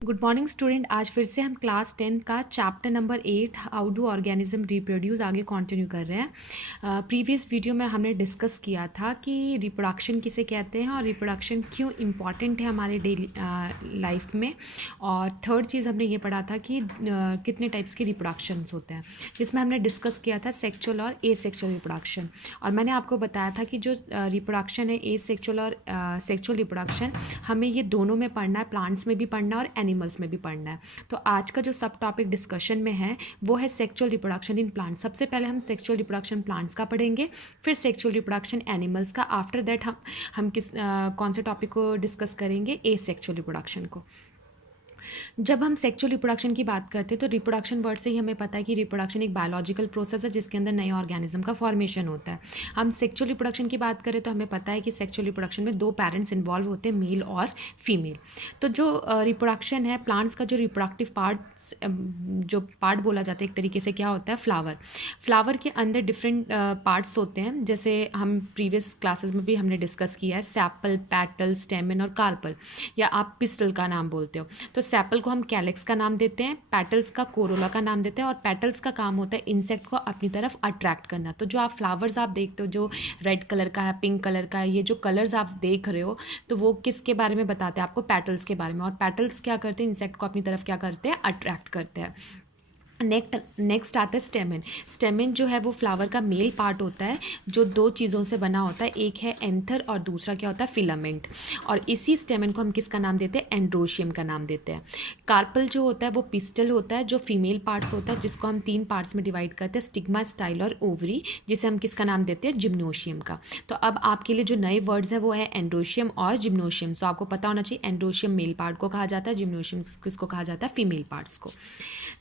Good morning student. आज फिर से हम क्लास 10 का chapter number 8 how do organism reproduce आगे कंटिन्यू कर रहे हैं। प्रीवियस वीडियो में हमने डिस्कस किया था कि रिप्रोडक्शन किसे कहते हैं और रिप्रोडक्शन क्यों इम्पॉर्टेंट है हमारे डेली लाइफ में। और थर्ड चीज़ हमने ये पढ़ा था कि कितने टाइप्स के रिप्रोडक्शंस होते हैं, जिसमें हमने डिस्कस किया था सेक्चुअल और एसेक्चुअल रिप्रोडक्शन। और मैंने आपको बताया था कि जो रिप्रोडक्शन है एसेक्चुअल और सेक्चुअल रिप्रोडक्शन, हमें ये दोनों में पढ़ना है, प्लांट्स में भी पढ़ना है और एनिमल्स में भी पढ़ना है। तो आज का जो सब टॉपिक डिस्कशन में है वो है सेक्सुअल रिप्रोडक्शन इन प्लांट्स। सबसे पहले हम सेक्सुअल रिप्रोडक्शन प्लांट्स का पढ़ेंगे, फिर सेक्सुअल रिप्रोडक्शन एनिमल्स का। आफ्टर दैट हम कौन से टॉपिक को डिस्कस करेंगे, एसेक्सुअल रिप्रोडक्शन को। जब हम सेक्सुअल रिप्रोडक्शन की बात करते हैं तो रिप्रोडक्शन वर्ड से ही हमें पता है कि रिप्रोडक्शन एक बायोलॉजिकल प्रोसेस है जिसके अंदर नए ऑर्गेनिज्म का फॉर्मेशन होता है। हम सेक्सुअल रिप्रोडक्शन की बात करें तो हमें पता है कि सेक्सुअल रिप्रोडक्शन में दो पेरेंट्स इन्वॉल्व होते हैं, मेल और फीमेल। तो जो रिप्रोडक्शन है प्लांट्स का, जो रिप्रोडक्टिव पार्ट जो पार्ट बोला जाता है एक तरीके से, क्या होता है, फ्लावर। फ्लावर के अंदर डिफरेंट पार्ट्स होते हैं, जैसे हम प्रीवियस क्लासेस में भी हमने डिस्कस किया है, सैपल, पैटल, स्टेमन और कार्पल, या आप पिस्टल का नाम बोलते हो। तो सैपल को हम कैलेक्स का नाम देते हैं, पेटल्स का कोरोला का नाम देते हैं, और पेटल्स का काम होता है इंसेक्ट को अपनी तरफ अट्रैक्ट करना। तो जो आप फ्लावर्स आप देखते हो, जो रेड कलर का है, पिंक कलर का है, ये जो कलर्स आप देख रहे हो, तो वो किसके बारे में बताते हैं आपको, पेटल्स के बारे में। और पेटल्स क्या करते हैं, इंसेक्ट को अपनी तरफ क्या करते हैं, अट्रैक्ट करते हैं। नेक्स्ट आता है स्टेमन। स्टेमन जो है वो फ्लावर का मेल पार्ट होता है, जो दो चीज़ों से बना होता है, एक है एंथर और दूसरा क्या होता है, फिलामेंट। और इसी स्टेमन को हम किसका नाम देते हैं, एंड्रोशियम का नाम देते हैं। कार्पल जो होता है वो पिस्टल होता है, जो फीमेल पार्ट्स होता है, जिसको हम 3 पार्ट्स में डिवाइड करते हैं, स्टिग्मा, स्टाइल और ओवरी, जिसे हम किसका नाम देते हैं, जिम्नोशियम का। तो अब आपके लिए जो नए वर्ड्स है वो है एंड्रोशियम और जिम्नोशियम। तो आपको पता होना चाहिए, एंड्रोशियम मेल पार्ट को कहा जाता है, जिम्नोशियम किसको कहा जाता है, फीमेल पार्ट्स को।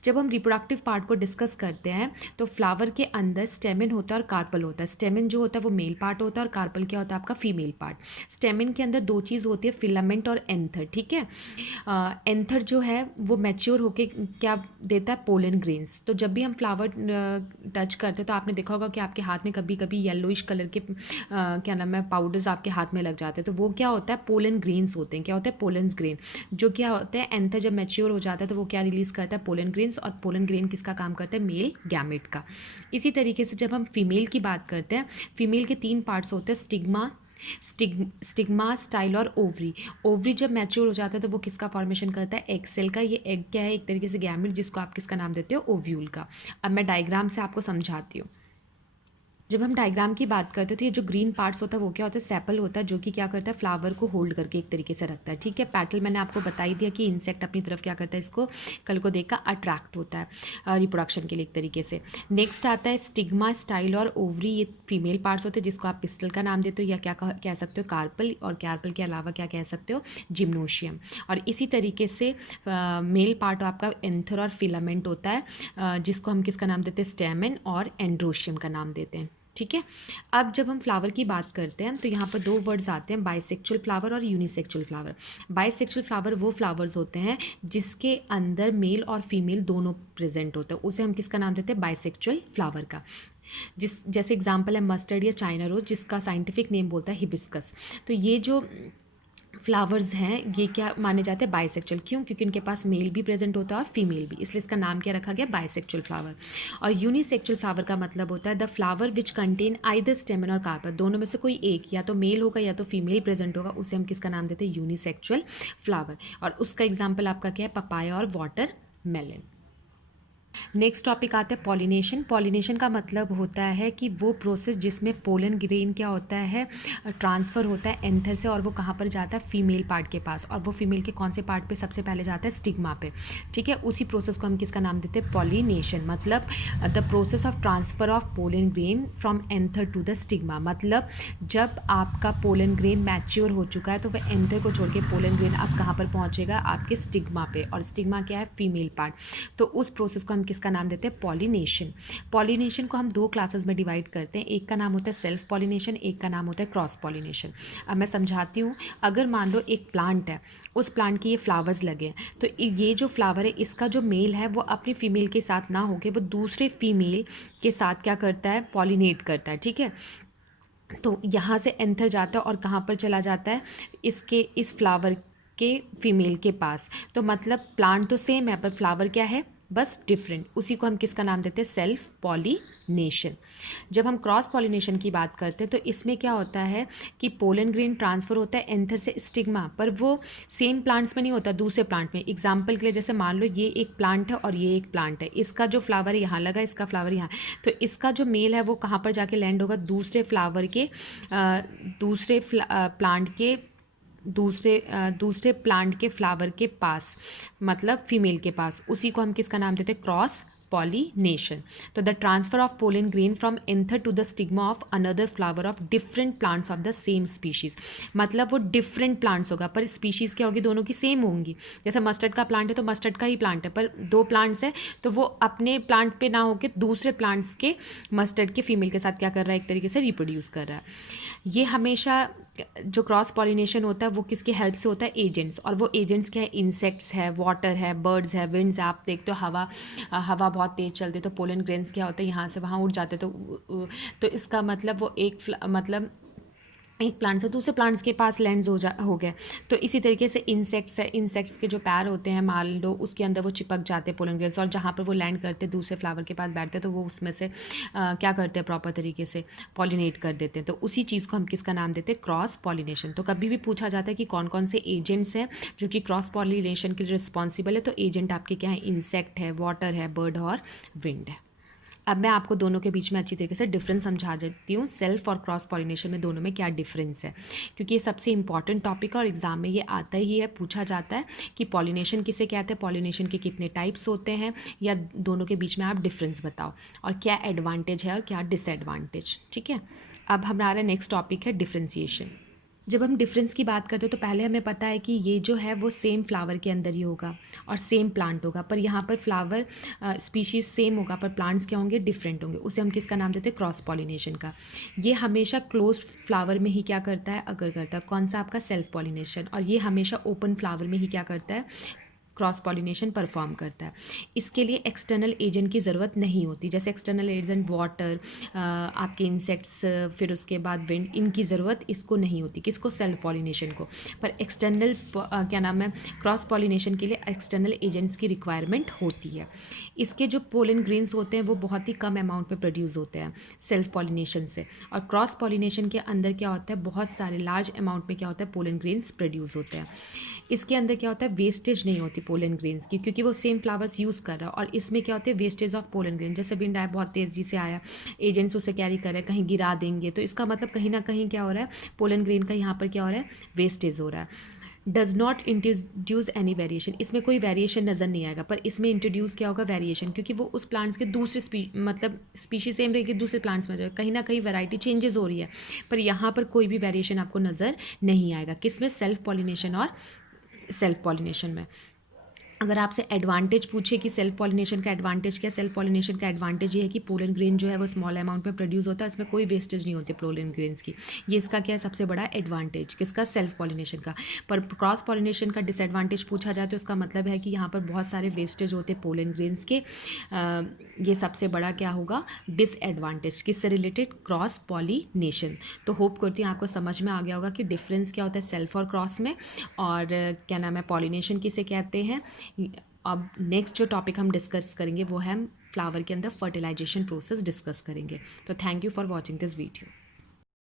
जब हम रिप्रोडक्टिव पार्ट को डिस्कस करते हैं तो फ्लावर के अंदर स्टेमन होता है और कार्पल होता है। स्टेमन जो होता है वो मेल पार्ट होता है और कार्पल क्या होता है, आपका फीमेल पार्ट। स्टेमन के अंदर दो चीज़ होती है, फिलामेंट और एंथर, ठीक है। एंथर जो है वो मैच्योर होके क्या देता है, पोलन ग्रेन्स। तो जब भी हम फ्लावर टच करते हैं तो आपने देखा होगा कि आपके हाथ में कभी कभी येलोइश कलर के क्या नाम है, पाउडर्स आपके हाथ में लग जाते हैं। तो वो क्या होता है, पोलन ग्रेन्स होते हैं। क्या होते हैं, पोलन्स ग्रेन। जो क्या होते हैं, एंथर जब मैच्योर हो जाता है तो वो क्या रिलीज़ करता है, पोलन ग्रेन्स। और पोलन ग्रेन किसका काम करता है, मेल गैमेट का। इसी तरीके से जब हम फीमेल की बात करते हैं, फीमेल के 3 पार्ट्स होते हैं, स्टिग्मा, स्टाइल और ओवरी। ओवरी जब मैच्योर हो जाता है तो वो किसका फॉर्मेशन करता है, एग सेल का। ये एग क्या है, एक तरीके से गैमेट, जिसको आप किसका नाम देते हो, ओव्यूल का। अब मैं डायग्राम से आपको समझाती हूँ। जब हम डायग्राम की बात करते हैं तो ये जो ग्रीन पार्ट्स होता है वो क्या होता है, सेपल होता है, जो कि क्या करता है, फ्लावर को होल्ड करके एक तरीके से रखता है, ठीक है। पेटल मैंने आपको बता ही दिया कि इंसेक्ट अपनी तरफ क्या करता है, इसको कल को देखकर अट्रैक्ट होता है रिप्रोडक्शन के लिए एक तरीके से। नेक्स्ट आता है स्टिग्मा, स्टाइल और ओवरी। ये फीमेल पार्ट्स होते हैं, जिसको आप पिस्टल का नाम देते हो, या क्या कह सकते हो, कार्पल। और कार्पल के अलावा क्या कह सकते हो, जिम्नोशियम। और इसी तरीके से मेल पार्ट आपका एंथर और फिलामेंट होता है, जिसको हम किसका नाम देते हैं, स्टेमन और एंड्रोशियम का नाम देते हैं, ठीक है। अब जब हम फ्लावर की बात करते हैं तो यहाँ पर 2 वर्ड्स आते हैं, बाइसेक्चुअल फ्लावर और यूनिसेक्चुअल फ्लावर। बाइसेक्चुअल फ्लावर वो फ्लावर्स होते हैं जिसके अंदर मेल और फीमेल दोनों प्रेजेंट होते हैं, उसे हम किसका नाम देते हैं, बाइसेक्चुअल फ्लावर का। जैसे एग्जांपल है मस्टर्ड या चाइना रोज, जिसका साइंटिफिक नेम बोलता है हिबिस्कस। तो ये जो फ्लावर्स हैं ये क्या माने जाते हैं, बाइसेक्चुअल। क्यों, क्योंकि इनके पास मेल भी प्रेजेंट होता है और फीमेल भी, इसलिए इसका नाम क्या रखा गया, बाइसेक्चुअल फ्लावर। और यूनिसेक्चुअल फ्लावर का मतलब होता है the flower which contain either स्टेमन और कार्पल। दोनों में से कोई एक, या तो मेल होगा या तो फीमेल प्रेजेंट होगा, उसे हम किसका नाम देते हैं, यूनिसेक्चुअल फ्लावर। और उसका एग्जाम्पल आपका क्या है, पपाया और वाटर मेलन। नेक्स्ट टॉपिक आते हैं पॉलिनेशन। पॉलिनेशन का मतलब होता है कि वो प्रोसेस जिसमें पोलन ग्रेन क्या होता है, ट्रांसफ़र होता है एंथर से, और वो कहाँ पर जाता है, फीमेल पार्ट के पास। और वो फीमेल के कौन से पार्ट पे सबसे पहले जाता है, स्टिग्मा पे, ठीक है। उसी प्रोसेस को हम किसका नाम देते हैं, पॉलिनेशन। मतलब the process of transfer of pollen grain from anther to the stigma. मतलब जब आपका पोलन ग्रेन मैच्योर हो चुका है तो वह एंथर को छोड़ के पोलन ग्रेन अब कहाँ पर पहुँचेगा, आपके स्टिग्मा पे। और स्टिग्मा क्या है, फीमेल पार्ट। तो उस प्रोसेस को हम किसका नाम देते हैं, पॉलिनेशन। पॉलिनेशन को हम 2 क्लासेस में डिवाइड करते हैं, एक का नाम होता है सेल्फ पॉलिनेशन, एक का नाम होता है क्रॉस पॉलिनेशन। अब मैं समझाती हूँ। अगर मान लो एक प्लांट है, उस प्लांट के ये फ्लावर्स लगे हैं, तो ये जो फ्लावर है इसका जो मेल है वो अपनी फीमेल के साथ ना होकर वो दूसरे फीमेल के साथ क्या करता है, पॉलिनेट करता है, ठीक है। तो यहाँ से एंथर जाता है और कहाँ पर चला जाता है, इस फ्लावर के फीमेल के पास। तो मतलब प्लांट तो सेम है पर फ्लावर क्या है, बस डिफरेंट। उसी को हम किसका नाम देते हैं, सेल्फ पॉलिनेशन। जब हम क्रॉस पॉलिनेशन की बात करते हैं तो इसमें क्या होता है कि पोलन ग्रेन ट्रांसफ़र होता है एंथर से स्टिग्मा, पर वो सेम प्लांट्स में नहीं होता, दूसरे प्लांट में। एग्जाम्पल के लिए जैसे मान लो ये एक प्लांट है और ये एक प्लांट है, इसका जो फ्लावर यहाँ लगा, इसका फ्लावर यहाँ, तो इसका जो मेल है वो कहाँ पर जाके लैंड होगा, दूसरे फ्लावर के दूसरे प्लांट के दूसरे प्लांट के फ्लावर के पास, मतलब फीमेल के पास। उसी को हम किसका नाम देते हैं, क्रॉस पॉलिनेशन। तो the transfer of pollen grain from anther to the stigma of another flower of different plants of the same species. मतलब वो डिफरेंट प्लांट्स होगा पर स्पीशीज़ क्या होगी, दोनों की सेम होंगी। जैसे मस्टर्ड का प्लांट है तो मस्टर्ड का ही प्लांट है, पर दो प्लांट्स है तो वो अपने प्लांट पे ना होकर दूसरे प्लांट्स के मस्टर्ड के फीमेल के साथ क्या कर रहा है, एक तरीके से रिप्रोड्यूस कर रहा है। ये हमेशा जो क्रॉस पॉलिनेशन होता है वो किसकी हेल्प से होता है, एजेंट्स। और वो एजेंट्स क्या है, इंसेक्ट्स है, वाटर है, बर्ड्स है, विंड्स है। आप देखते हो हवा बहुत तेज़ चलती है तो पोलन ग्रेन्स क्या होते हैं, यहाँ से वहाँ उड़ जाते, तो इसका मतलब वो मतलब एक प्लांट से दूसरे प्लांट्स के पास लैंड्स हो गए। तो इसी तरीके से इंसेक्ट्स है, इंसेक्ट्स के जो पैर होते हैं मान लो उसके अंदर वो चिपक जाते हैं पोलन ग्रेन्स, और जहाँ पर वो लैंड करते हैं दूसरे फ्लावर के पास बैठते हैं तो वो उसमें से क्या करते हैं, प्रॉपर तरीके से पॉलिनेट कर देते हैं। तो उसी चीज़ को हम किसका नाम देते हैं, क्रॉस पॉलिनेशन। तो कभी भी पूछा जाता है कि कौन कौन से एजेंट्स हैं जो कि क्रॉस पॉलिनेशन के लिए रिस्पॉन्सिबल है, तो एजेंट आपके क्या है, इंसेक्ट है, वाटर है, बर्ड और विंड है। अब मैं आपको दोनों के बीच में अच्छी तरीके से डिफरेंस समझा देती हूँ, सेल्फ और क्रॉस पॉलिनेशन में दोनों में क्या डिफरेंस है, क्योंकि ये सबसे इंपॉर्टेंट टॉपिक है और एग्जाम में ये आता ही है, पूछा जाता है कि पॉलिनेशन किसे कहते हैं, पॉलिनेशन के कितने टाइप्स होते हैं, या दोनों के बीच में आप डिफरेंस बताओ और क्या एडवांटेज है और क्या डिसएडवांटेज। ठीक है, अब हमारा नेक्स्ट टॉपिक है डिफ्रेंसिएशन। जब हम डिफरेंस की बात करते हैं तो पहले हमें पता है कि ये जो है वो सेम फ्लावर के अंदर ही होगा और सेम प्लांट होगा, पर यहाँ पर फ्लावर स्पीशीज़ सेम होगा पर प्लांट्स क्या होंगे, डिफरेंट होंगे। उसे हम किसका नाम देते हैं, क्रॉस पॉलिनेशन का। ये हमेशा क्लोज्ड फ्लावर में ही क्या करता है, अगर करता है, कौन सा, आपका सेल्फ पॉलिनेशन। और ये हमेशा ओपन फ्लावर में ही क्या करता है, क्रॉस पॉलिनेशन परफॉर्म करता है। इसके लिए एक्सटर्नल एजेंट की ज़रूरत नहीं होती, जैसे एक्सटर्नल एजेंट वाटर, आपके इंसेक्ट्स, फिर उसके बाद विंड, इनकी ज़रूरत इसको नहीं होती, किसको, सेल्फ पॉलिनेशन को। पर एक्सटर्नल क्या नाम है, क्रॉस पॉलिनेशन के लिए एक्सटर्नल एजेंट्स की रिक्वायरमेंट होती है। इसके जो पोलन ग्रेन्स होते हैं वो बहुत ही कम अमाउंट में प्रोड्यूस होते हैं सेल्फ पॉलिनेशन से, और क्रॉस पॉलिनेशन के अंदर क्या होता है, बहुत सारे लार्ज अमाउंट में क्या होता है, पोलन ग्रेन्स प्रोड्यूस होते हैं। इसके अंदर क्या होता है, वेस्टेज नहीं होती पोलन ग्रेन्स की, क्योंकि वो सेम फ्लावर्स यूज़ कर रहा है। और इसमें क्या होते हैं, वेस्टेज ऑफ पोलन ग्रेन, जैसे विंड आया, बहुत तेज़ी से आया, एजेंट्स उसे कैरी कर रहे हैं, कहीं गिरा देंगे, तो इसका मतलब कहीं ना कहीं क्या हो रहा है, पोलन ग्रेन का यहाँ पर क्या हो रहा है, वेस्टेज हो रहा है। Does not introduce any variation, इसमें कोई वेरिएशन नज़र नहीं आएगा, पर इसमें इंट्रोड्यूस क्या होगा, वेरिएशन, क्योंकि वो उस प्लांट्स के दूसरे मतलब स्पीशीज सेम रहेगी, दूसरे प्लांट्स में जाएगा, कहीं ना कहीं वैरायटी चेंजेस हो रही है, पर यहाँ पर कोई भी वेरिएशन आपको नज़र नहीं आएगा। किसमें, सेल्फ पॉलिनेशन और सेल्फ पॉलिनेशन में। अगर आपसे एडवांटेज पूछे कि सेल्फ पॉलिनेशन का एडवांटेज क्या, सेल्फ पॉलिनेशन का एडवांटेज ये है कि पोलन ग्रेन जो है वो स्मॉल अमाउंट में प्रोड्यूस होता है, इसमें कोई वेस्टेज नहीं होती पोलन ग्रेन्स की। ये इसका क्या है, सबसे बड़ा एडवांटेज, किसका, सेल्फ पॉलिनेशन का। पर क्रॉस पॉलिनेशन का डिसएडवांटेज पूछा जाए तो इसका मतलब है कि यहाँ पर बहुत सारे वेस्टेज होते हैं पोलन ग्रेन्स के। ये सबसे बड़ा क्या होगा, डिसएडवांटेज, किससे रिलेटेड, क्रॉस पॉलिनेशन। तो होप करती हूँ आपको समझ में आ गया होगा कि डिफरेंस क्या होता है सेल्फ और क्रॉस में, और क्या नाम है, पॉलिनेशन किसे कहते हैं। अब नेक्स्ट जो टॉपिक हम डिस्कस करेंगे वो है हम फ्लावर के अंदर फर्टिलाइजेशन प्रोसेस डिस्कस करेंगे। तो thank you for watching this video.